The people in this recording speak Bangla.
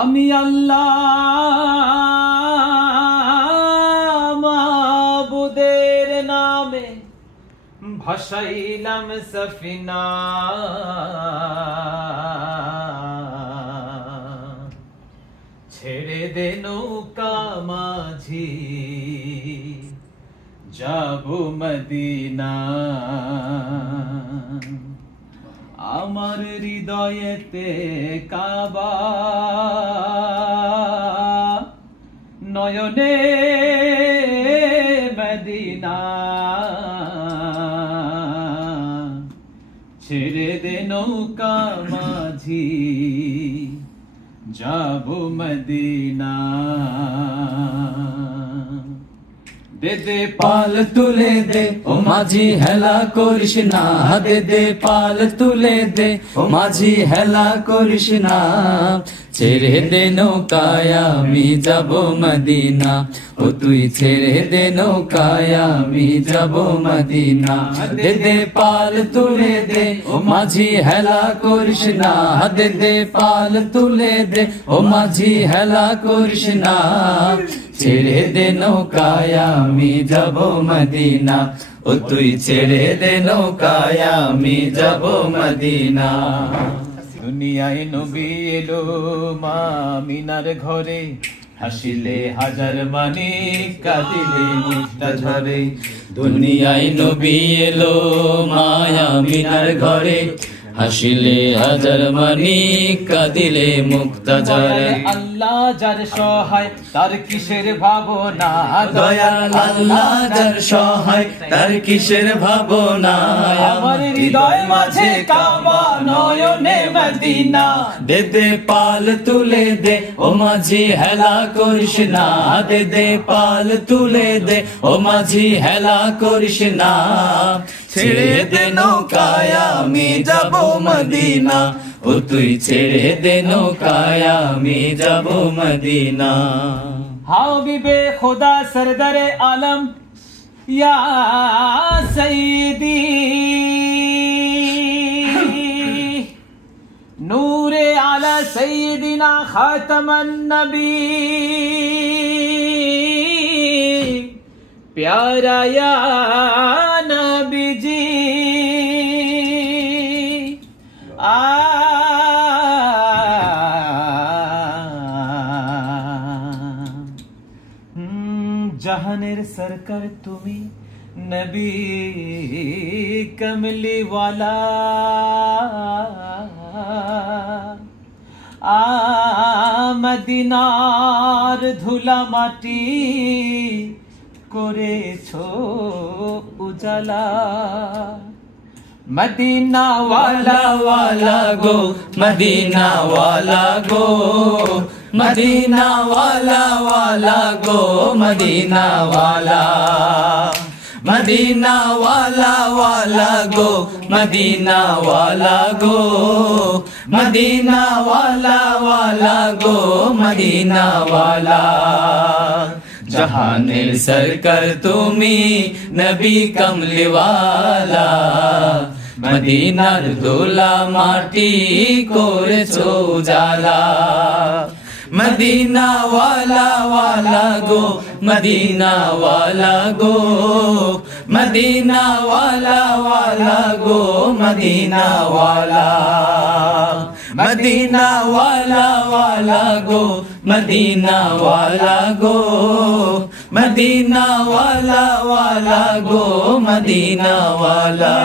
আমি আল্লাহ মাবুদের নামে ভাসাইলাম সফিনা, ছেড়ে দে নৌকা মাঝি যাবো মদিনা। আমার হৃদয়েতে কাবা, নয়নে মদিনা, ছেড়ে দে নৌকা মাঝি যাবো মদিনা। দে দে পাল তুলে দে ও মাঝি হেলা করিস না, দে দে পাল তুলে দে ও মাঝি হেলা করিস না, ছেড়ে দে নৌকায় আমি যাব মদিনা, ও তুই ছেড়ে দে নৌকায় আমি যাব মদিনা। দে দে পাল তুলে দে ও মাঝি হেলা করিস না, দে দে পাল তুলে দে ও মাঝি হেলা করিস না, ছেড়ে দে নৌকায় আমি যাব মদিনা, ও তুই ছেড়ে দে নৌকায় আমি যাব মদিনা। দুনিয়ায় নবী এলো মা আমিনার ঘরে, হাসিলে হাজার মানিক কাঁদিলে মুক্তা ঝরে। দুনিয়ায় নবী এলো মা আমিনার ঘরে, হাসিলে হাজার মানিক কাঁদিলে মুক্তা ঝরে। আল্লাহ যার সহায় তার কিসের ভাবনা, দয়াল আল্লাহ যার সহায় তার কিসের ভাবনা। আমার হৃদয় মাঝে কাবা, নয়নে মদিনা। দে দে পাল তুলে দে ও মাঝি হেলা করিস না, দে দে পাল তুলে দে ও মাঝি হেলা করিস না, ছেড়ে দে নৌকায় আমি যাব মদিনা, ও তুই ছেড়ে দে নৌকায় আমি যাব মদিনা। হাবিবে খোদা সরদারে আলম ইয়া সৈয়দি, নূরে আলা সৈয়দিনা খাতামান নবী, प्यारा या नबी जी जहानेर सरकार तुमी नबी कमली वाला, मदीनार धुला माटी করেছো উজালা। মদিনা ওয়ালা ওয়ালা গো মদিনা ওয়ালা গো, মদিনা ওয়ালা ওয়ালা গো মদিনা ওয়ালা, মদিনা ওয়ালা ওয়ালা গো মদিনা ওয়ালা গো, মদিনা ওয়ালা ওয়ালা গো মদিনা ওয়ালা। জাহানের সরকার তুমি নবী কমলি ওয়ালা, মদিনার দোলা মাটি করেছো উজালা। মদিনা ওয়ালা ওয়ালা গো মদিনা ওয়ালা গো, মদিনা ওয়ালা ওয়ালা গো মদিনা ওয়ালা, মদিনা ওয়ালা ওয়ালা গো মদিনা ওয়ালা গো, মদিনা ওয়ালা ওয়ালা গো মদিনা ওয়ালা।